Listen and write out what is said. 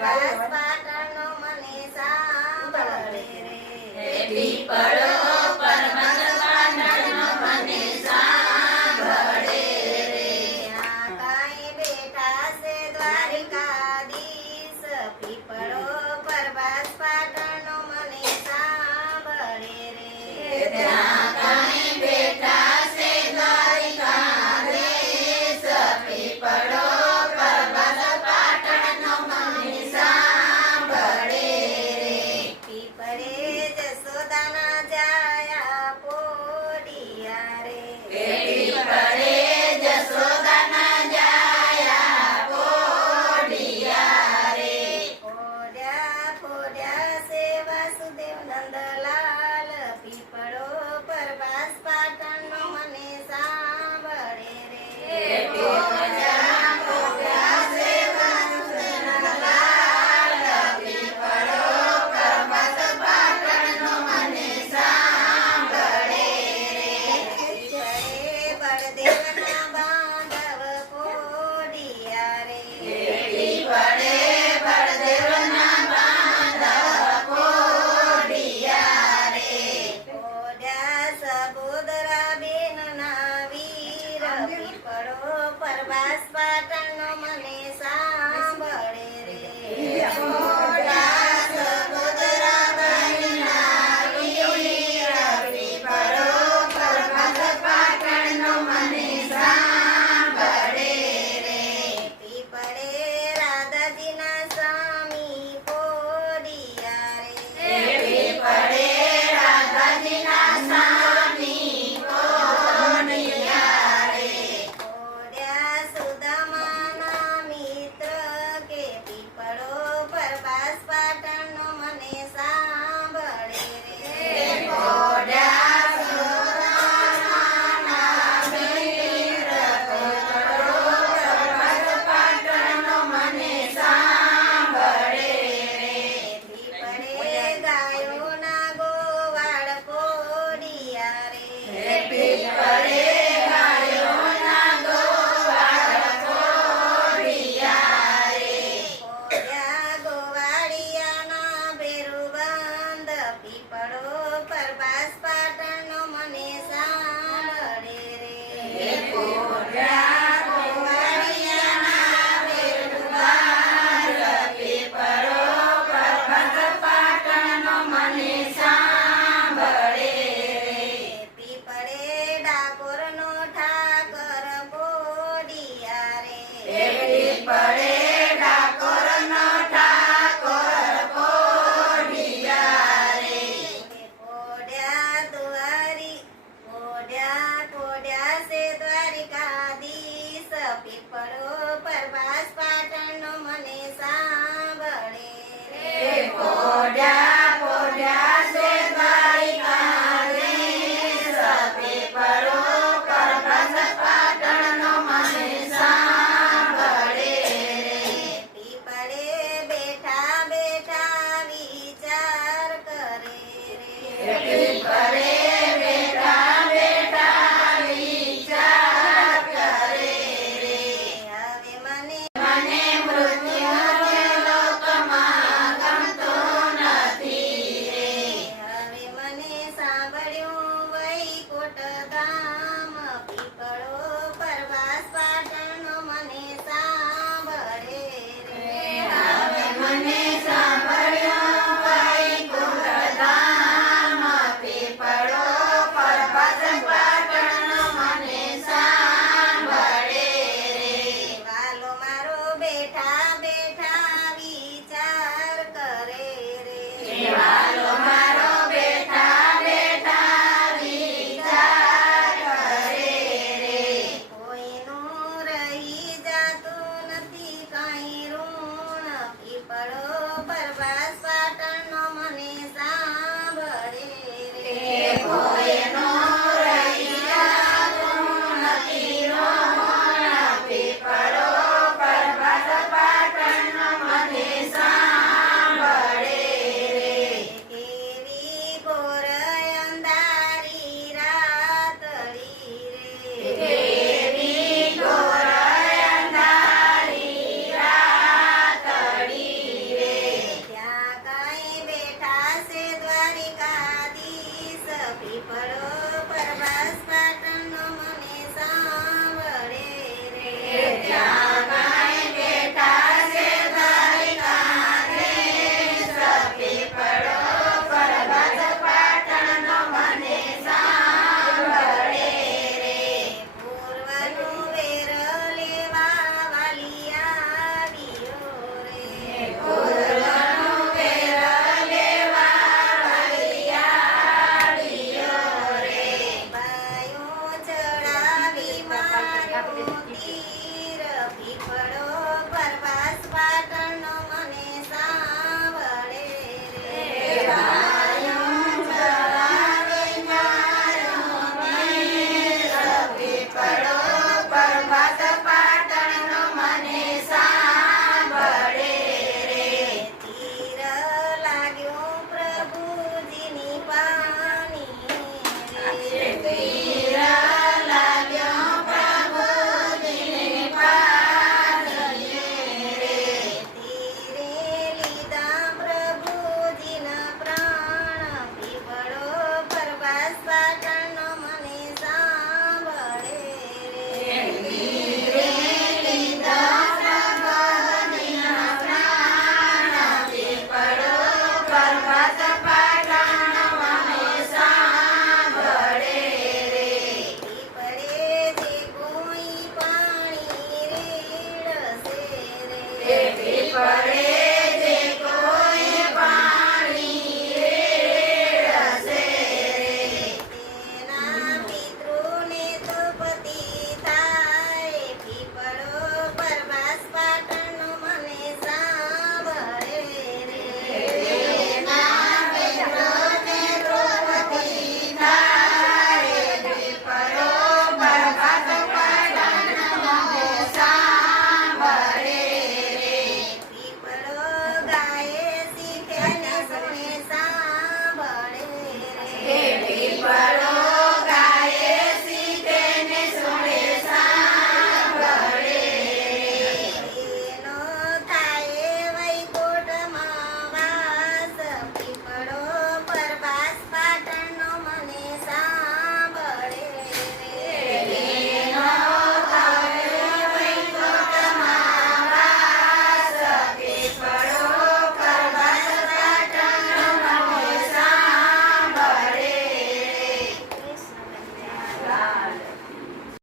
પાટણનો મને સાંભળે રે પીપળો મને સાંભળે રે. ഏവരിൽ പഴയ Thank you. Friday.